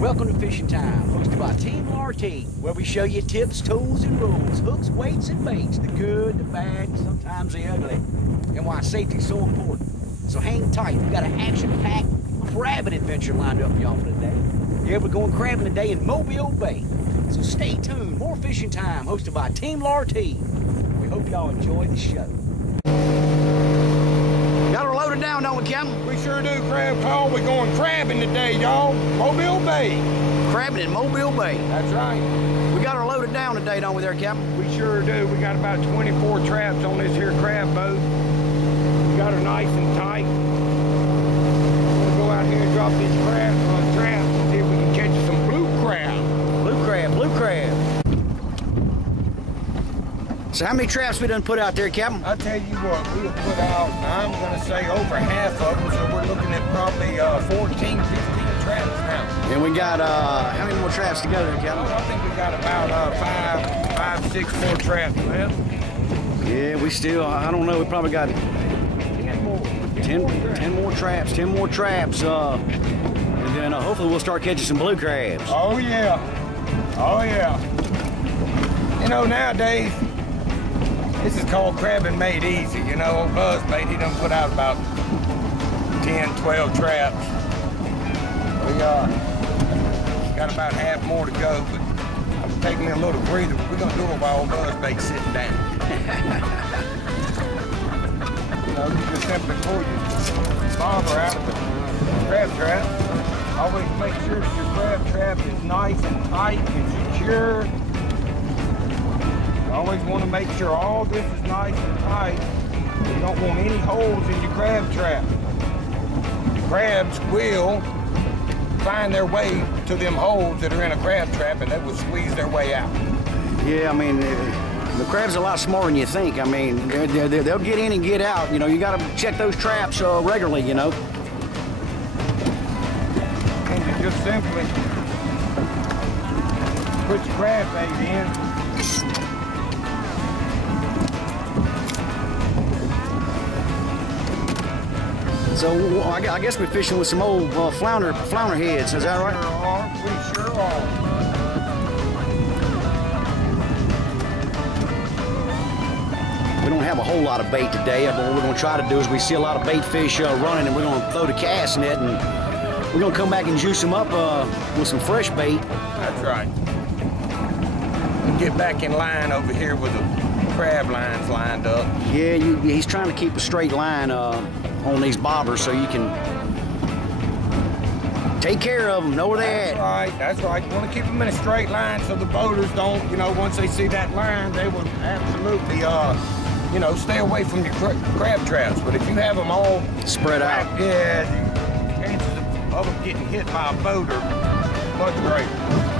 Welcome to Fishing Time, hosted by Team Lartigue, where we show you tips, tools, and rules, hooks, weights, and baits, the good, the bad, and sometimes the ugly, and why safety's so important. So hang tight, we got an action-packed crabbing adventure lined up for y'all for today. Yeah, we're going crabbing today in Mobile Bay. So stay tuned, more Fishing Time, hosted by Team Lartigue. We hope y'all enjoy the show. Got her loaded down, don't we, Captain? We sure do, Crab Call. We're going crabbing today, y'all. Mobile Bay. Crabbing in Mobile Bay. That's right. We got her loaded down today, don't we there, Captain? We sure do. We got about 24 traps on this here crab boat. We got her nice and tight. We're going to go out here and drop these traps and see if we can catch some blue crab. Blue crab, blue crab. So how many traps we done put out there, Captain? I'll tell you what, we have put out, I'm going to say over half of them, so we're looking at probably 14, 15 traps now. And we got, how many more traps to go there, Captain? I think we got about five, 6 more traps left. Yeah, we still, I don't know, we probably got 10 more. 10 more traps, 10 more traps. And then hopefully we'll start catching some blue crabs. Oh, yeah. Oh, yeah. You know, nowadays, this is called crabbing made easy. You know, old Buzzbait, he done put out about 10, 12 traps. We got about half more to go, but I'm taking a little breather. We're gonna do it while old Buzzbait's sitting down. You know, you just simply pull your bobber out of the crab trap. Always make sure that your crab trap is nice and tight and secure. You always want to make sure all this is nice and tight. You don't want any holes in your crab trap. Crabs will find their way to them holes that are in a crab trap, and they will squeeze their way out. Yeah, I mean, the crab's a lot smarter than you think. I mean, they'll get in and get out. You know, you got to check those traps regularly, you know. And you just simply put your crab bait in. So I guess we're fishing with some old flounder heads. Is that right? We sure are. We don't have a whole lot of bait today, but what we're going to try to do is we see a lot of bait fish running, and we're going to throw the cast net, and we're going to come back and juice them up with some fresh bait. That's right. We'll get back in line over here with the crab lines lined up. Yeah, he's trying to keep a straight line on these bobbers so you can take care of them, know where they're at. That's right. You want to keep them in a straight line so the boaters don't, you know, once they see that line, they will absolutely, you know, stay away from your crab traps. But if you have them all spread out, yeah, the chances of them getting hit by a boat are much greater.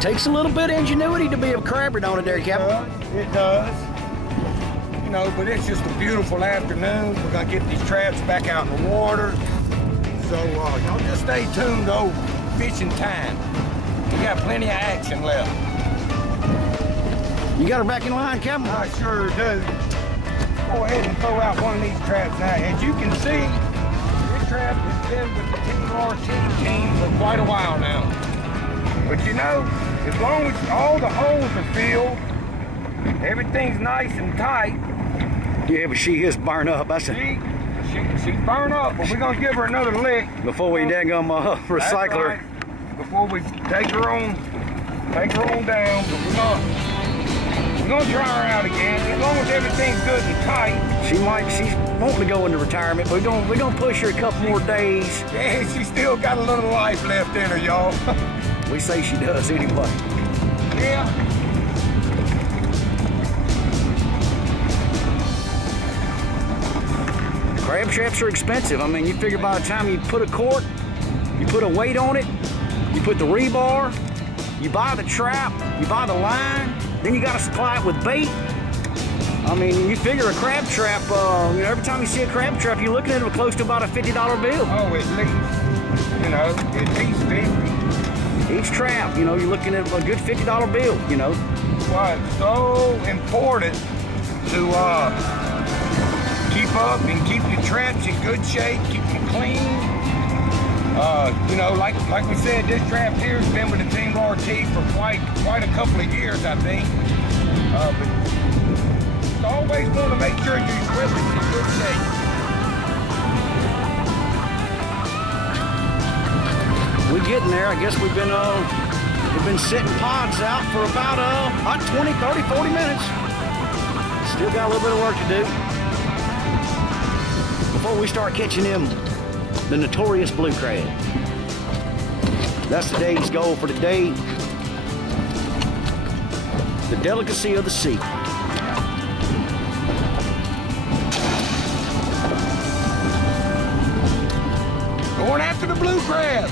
Takes a little bit of ingenuity to be a crabber, don't it, there, Captain? It does. You know, but it's just a beautiful afternoon. We're gonna get these traps back out in the water. So y'all just stay tuned to Fishing Time. We got plenty of action left. You got her back in line, Captain? I sure do. Go ahead and throw out one of these traps now. As you can see, this trap has been with the Team Lartigue team for quite a while now. But you know, as long as all the holes are filled, everything's nice and tight. Yeah, but she is burned up. That's She's burned up, but we're gonna give her another lick before we daggum recycle her. Right. Before we take her on down. But we're gonna try her out again. As long as everything's good and tight. She's wanting to go into retirement, but we're gonna push her a couple more days. Yeah, she's still got a little life left in her, y'all. We say she does anyway. Yeah. Crab traps are expensive. I mean, you figure by the time you put a cork, you put a weight on it, you put the rebar, you buy the trap, you buy the line, then you got to supply it with bait. I mean, you figure a crab trap, you know, every time you see a crab trap, you're looking at it close to about a $50 bill. Oh, at least, you know, at least 50. Each trap, you know, you're looking at a good $50 bill, you know. Why it's so important to keep up and keep your traps in good shape, keep them clean. You know, like we said, this trap here has been with the Team Lartigue for quite a couple of years, I think. But you always want to make sure your equipment's in good shape. We're getting there. I guess we've been setting pods out for about 20, 30, 40 minutes. Still got a little bit of work to do before we start catching them, the notorious blue crab. That's the day's goal for today. The delicacy of the sea. Going after the blue crab.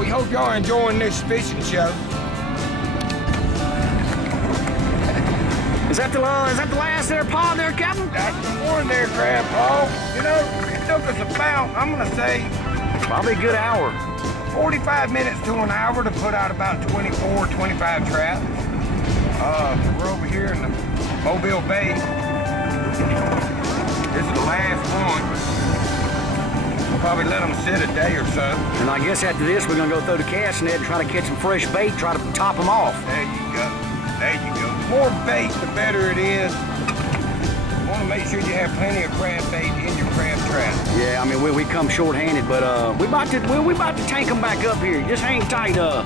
We hope y'all are enjoying this fishing show. Is that the last there pod there, Captain? That's the one there, Crab Paul. You know, it took us about, I'm gonna say, Probably a good hour. 45 minutes to an hour to put out about 24, 25 traps. We're over here in the Mobile Bay. This is the last one. We'll probably let them sit a day or so. And I guess after this, we're gonna go throw the cast net and try to catch some fresh bait, try to top them off. There you go. There you go. The more bait, the better it is. You want to make sure you have plenty of crab bait in your crab trap. Yeah, I mean we come short-handed, but we about to tank them back up here. Just hang tight. We're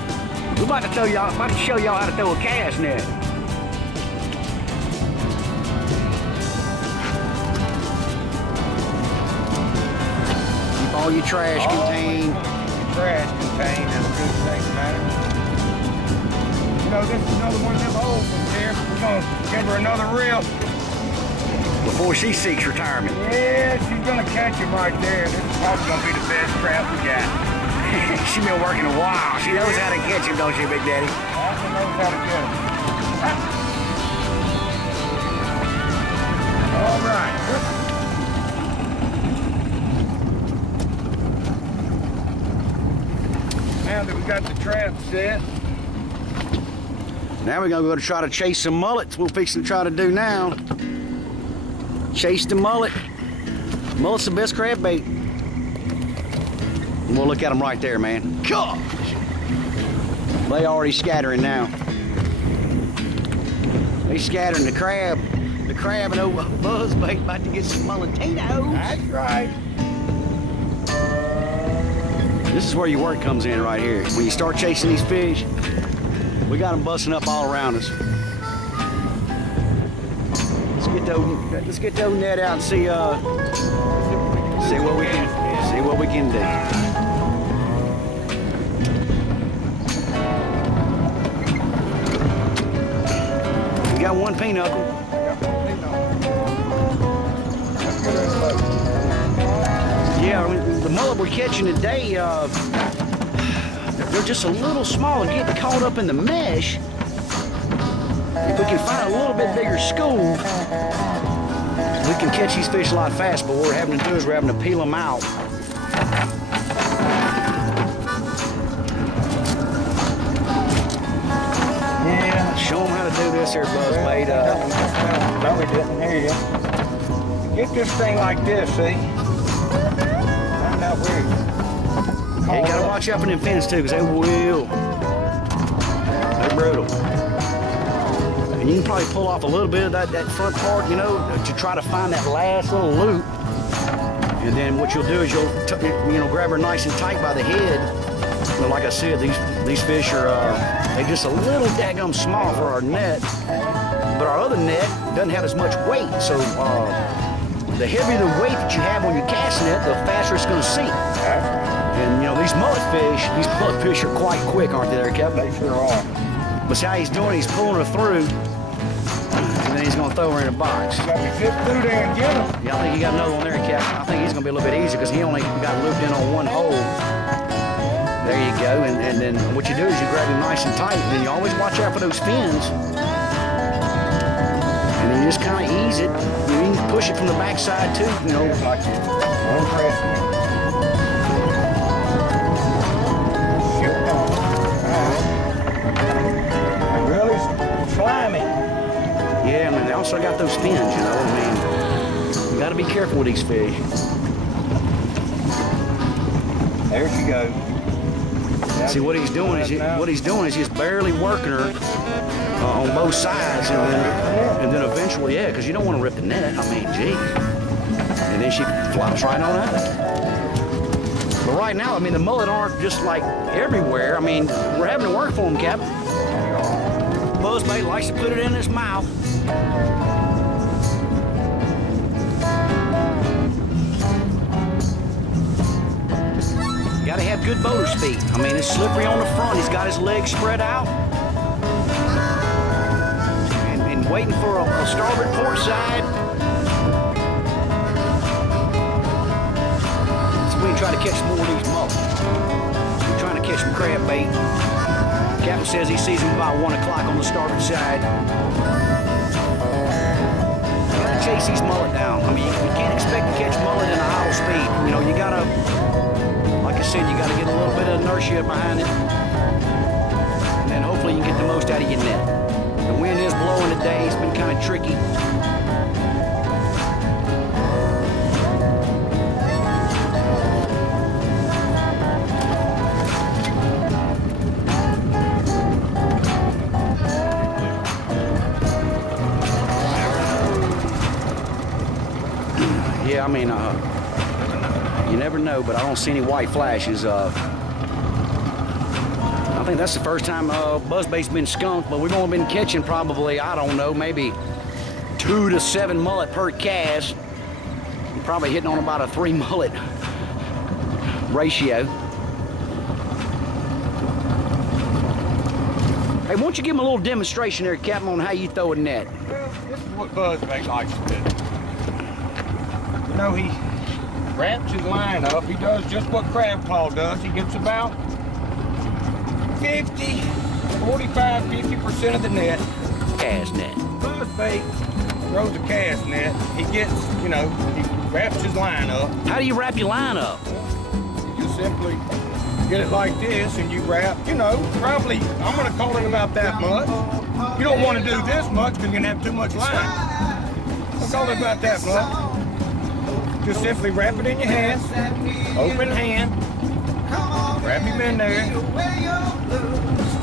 about to show y'all how to throw a cast net. Keep all your trash contained. Trash contained is a good thing, man. You know, this is another one of them old ones here. We're going to give her another reel. Before she seeks retirement. Yeah, she's going to catch him right there. This is probably going to be the best trap we got. She's been working a while. She knows how to catch him, don't she, Big Daddy? She knows how to get him. All right. Now that we got the trap set, now we're gonna go to try to chase some mullets. We're fixing to try to do now. Chase the mullet. Mullet's the best crab bait. And we'll look at them right there, man. Gosh! They already scattering now. They scattering the crab. The crab and old buzzbait about to get some mulletinos. that's right. This is where your work comes in right here. When you start chasing these fish, we got them busting up all around us. Let's get the old net out and see what we can do. We got one pinochle. Yeah, the mullet we're catching today, they're just a little small and getting caught up in the mesh. If we can find a little bit bigger school, we can catch these fish a lot faster, but what we're having to do is we're having to peel them out. Yeah. Show them how to do this here, buzzbait. No, we didn't hear you. Get this thing like this, see? Find out where Yeah, you gotta watch out for them fins too, because they will. They're brutal. And you can probably pull off a little bit of that front part, you know, to try to find that last little loop. And then what you'll do is you'll, grab her nice and tight by the head. You know, like I said, these fish are they're just a little daggum small for our net, but our other net doesn't have as much weight. So the heavier the weight that you have on your cast net, the faster it's going to sink. And you know, these mullet fish are quite quick, aren't they, there, Kevin? They sure are. But see how he's doing? He's pulling her through, and then he's going to throw her in a box. Got me zip through there and get him. Yeah, I think he got another one there, Captain. I think he's going to be a little bit easier because he only got looped in on one hole. There you go. And then what you do is you grab him nice and tight, and then you always watch out for those fins. And then you just kind of ease it. You can push it from the backside too, you know. Like unpressing it. Really slimy. Yeah, I mean, they also got those fins, you know. I mean, you got to be careful with these fish. There she goes. See, what he's doing is just barely working her on both sides, and then eventually, yeah, because you don't want to rip the net. I mean, geez. And then she flops right on out. But right now, I mean, the mullet aren't just like everywhere. I mean, we're having to work for them, Captain. Buzzbait likes to put it in his mouth. You gotta have good boater speed. I mean, it's slippery on the front. He's got his legs spread out. And waiting for a starboard port side. So we can try to catch more of these mullets. We're trying to catch some crab bait. Captain says he sees them about 1 o'clock on the starboard side. You gotta chase these mullet down. I mean, you can't expect to catch mullet in a idle speed. You know, you gotta, like I said, you gotta get a little bit of inertia behind it. And then hopefully you can get the most out of your net. The wind is blowing today. It's been kind of tricky. Yeah, I mean, you never know, but I don't see any white flashes. I think that's the first time buzzbait's been skunked, but we've only been catching probably, I don't know, maybe 2 to 7 mullet per cast. We're probably hitting on about a 3 mullet ratio. Hey, why don't you give him a little demonstration there, Captain, on how you throw a net? Well, this is what buzzbait likes to do. You know, he wraps his line up. He does just what crab claw does. He gets about 50% of the net. Cast net. Buzzbait throws a cast net. He gets, you know, he wraps his line up. How do you wrap your line up? You just simply get it like this, and you wrap, you know, probably, I'm going to call it about that much. You don't want to do this much because you're going to have too much line. I'll call it about that much. Just simply wrap it in your hand, open hand, wrap him in there. It's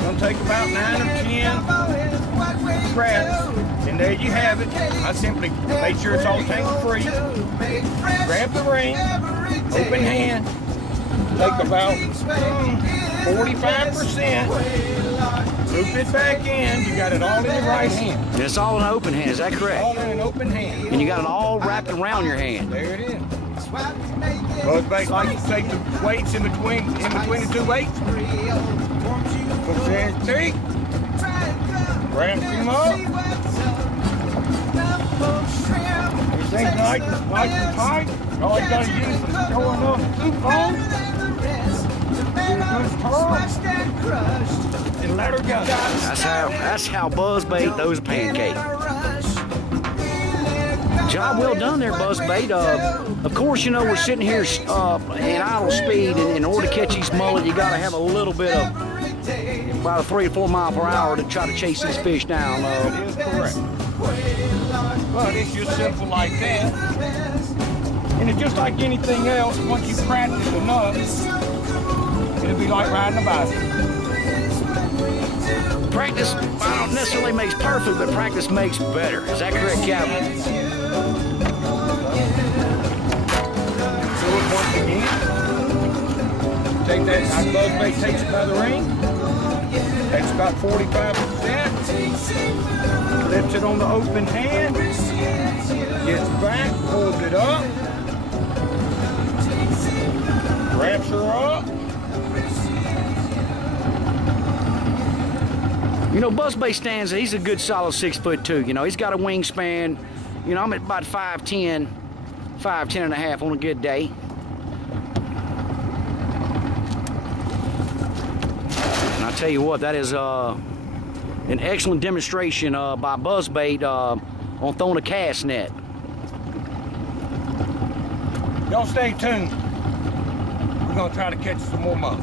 going to take about 9 or 10 wraps, and there you have it. I simply make sure it's all tangle free. Grab the ring, open hand, take about 45%, loop it back in. You got it all in your right hand. It's all in an open hand, is that correct? All in an open hand. And you got it all wrapped around your hand. There it is. Buzzbait likes to take the weights in between the 2 weights. Put there, 3. Wrap him up. Everything's nice and tight. All you gotta use is throw enough soup on. And let her go. That's how buzzbait throws a pancake. Job well done there, buzzbait. Of course, you know, we're sitting here in idle speed, and in order to catch these mullet, you gotta have a little bit of about a 3 or 4 mile per hour to try to chase these fish down. That is correct. But it's just simple like that. And it's just like anything else. Once you practice enough, it'll be like riding a bicycle. Practice, I don't necessarily makes perfect, but practice makes better. Is that correct, Captain? Do it once again. Take that, our buzzbait takes it by the ring. Takes about 45%. Lifts it on the open hand. Gets back, pulls it up. Wraps her up. You know, buzzbait stands, he's a good solid 6'2". You know, he's got a wingspan. You know, I'm at about 5'10", 5'10 and a half on a good day. And I tell you what, that is an excellent demonstration by buzzbait on throwing a cast net. Y'all stay tuned. We're gonna try to catch some more mullet.